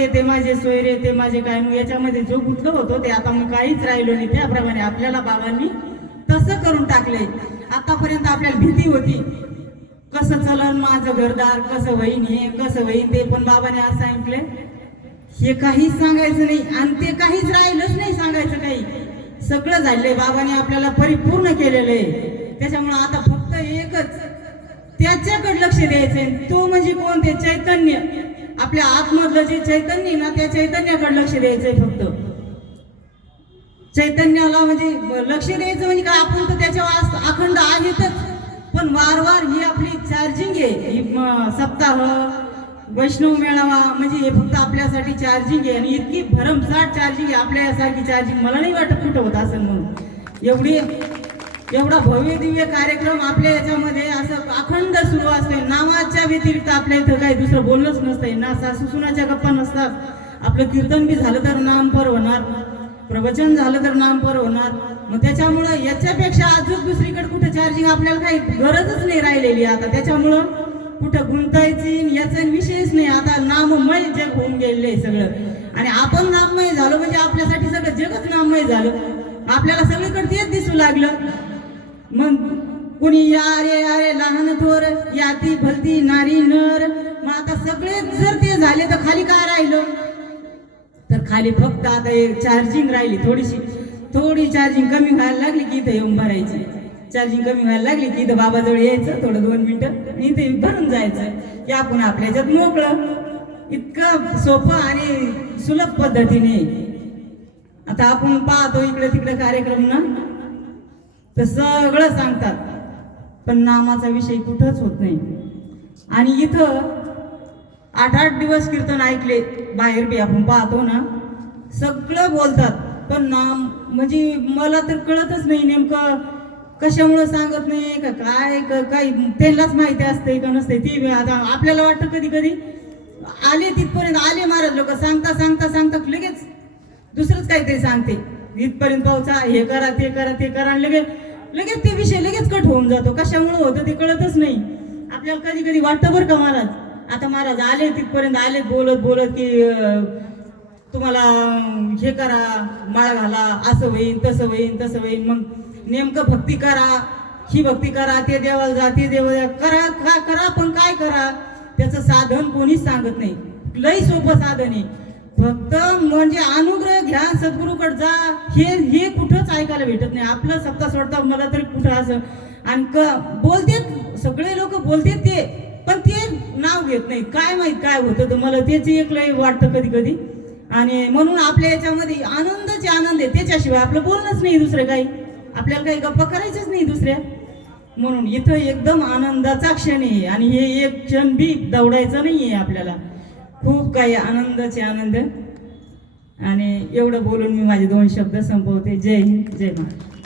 याच्यामध्ये ते माझे सोयरे ते माझे काय मग याच्यामध्ये जो गुंतलो होतो ते आता मग काहीच राहिलो नाही. त्याप्रमाणे आपल्याला बाबांनी तसं करून टाकले. आतापर्यंत आपल्याला भीती होती कसं चलन माझं घरदार, कसं होईन हे कसं होईन ते, पण बाबाने आज सांगितले हे काहीच सांगायचं नाही आणि ते काहीच राहिलंच नाही सांगायचं काही. सगळं झालंय बाबाने आपल्याला परिपूर्ण केलेलं आहे. त्याच्यामुळं आता फक्त एकच त्याच्याकडे लक्ष द्यायचंय. तो म्हणजे कोण? ते चैतन्य. आपल्या आतमधलं जे चैतन्य ना त्या चैतन्याकडे लक्ष द्यायचंय फक्त. चैतन्याला म्हणजे लक्ष द्यायचं म्हणजे काय, आपण तर त्याच्यावर अखंड आहेतच, पण वारंवार ही आपली चार्जिंग आहे. सप्ताह वैष्णव मेळावा म्हणजे हे फक्त आपल्यासाठी चार्जिंग आहे आणि इतकी भरमसाठ चार्जिंग आहे. आपल्या यासारखी चार्जिंग मला नाही वाटत कुठं होत असेल म्हणून. एवढा भव्य दिव्य कार्यक्रम आपल्या याच्यामध्ये असं अखंड सुरू असते. नामाच्या व्यतिरिक्त आपल्या इथं काही दुसरं बोलणंच नसतंय ना. सासू सुनाच्या गप्पा नसतात. आपलं कीर्तन बी झालं तर नामपर होणार, प्रवचन झालं तर नामपर होणार. मग त्याच्यामुळं याच्यापेक्षा अजून दुसरीकडे कुठं चार्जिंग आपल्याला काही गरजच नाही राहिलेली आता. त्याच्यामुळं कुठं गुंतायची याचा विषयच नाही. आता नाममय जग होऊन गेलेलं आहे सगळं आणि आपण नाममय झालो म्हणजे आपल्यासाठी सगळं जगच नाममय झालं. आपल्याला सगळीकडे तेच दिसू लागलं. मग कोणी या रे लहान थोर याती भलती नारी नर. मग आता सगळेच जर ते झाले तर खाली काय राहिलं? तर खाली फक्त आता एक चार्जिंग राहिली. थोडी चार्जिंग कमी व्हायला लागली की इथं येऊन भरायची. चार्जिंग कमी व्हायला लागली की इथं बाबाजवळ यायचं थोडं 2 मिनिटं इथे भरून जायचं की आपण आपल्या ह्याच्यात मोकळं. इतकं सोपं आणि सुलभ पद्धतीने आता आपण पाहतो इकडे तिकडे कार्यक्रम ना तर सगळं सांगतात पण नामाचा विषय कुठंच होत नाही. आणि इथं 8-8 दिवस कीर्तन ऐकले. बाहेर बी आपण पाहतो ना सगळं बोलतात पण नाम म्हणजे मला तर कळतच नाही नेमकं कशामुळं सांगत नाही का काय काही त्यांनाच माहिती असते का नसते ती. आता आपल्याला वाटतं कधी कधी आले तिथपर्यंत आले महाराज लोक सांगता सांगता सांगता लगेच दुसरंच काहीतरी सांगते. इथपर्यंत पावचा हे करा ते करा आणि लगेच ते विषय लगेच कट होऊन जातो. कशामुळे होतं ते कळतच नाही आपल्याला. कधी कधी वाटतं बरं का महाराज आता महाराज आले तिथपर्यंत आले बोलत की तुम्हाला हे करा माळ घाला असं होईन तसं होईन. मग नेमकं भक्ती करा ही भक्ती करा ते देवाला जा ते देवाला करा पण काय करा त्याचं साधन कोणीच सांगत नाही. लई सोपं साधन आहे फक्त म्हणजे अनुग्रह घ्या सद्गुरूकडे जा. हे कुठंच ऐकायला भेटत नाही. आपलं सप्ताह सोडता मला तरी कुठं असं आणि बोलतेत सगळे लोक बोलतेत ते पण ते नाव घेत नाही. काय माहित काय होतं तर मला तेच एक लय वाटतं कधी कधी. आणि म्हणून आपल्या याच्यामध्ये आनंदच आनंद आहे. त्याच्याशिवाय आपलं बोलणंच नाही दुसरं काही. आपल्याला काही गप्पा करायचंच नाही दुसऱ्या. म्हणून इथं एकदम आनंदाचा क्षण आहे आणि हे एक क्षण बी दौडायचं नाही आहे आपल्याला. खूप काही आनंदाचे आनंद. आणि एवढं बोलून मी माझे 2 शब्द संपवते. जय हिंद जय महाराष्ट्र.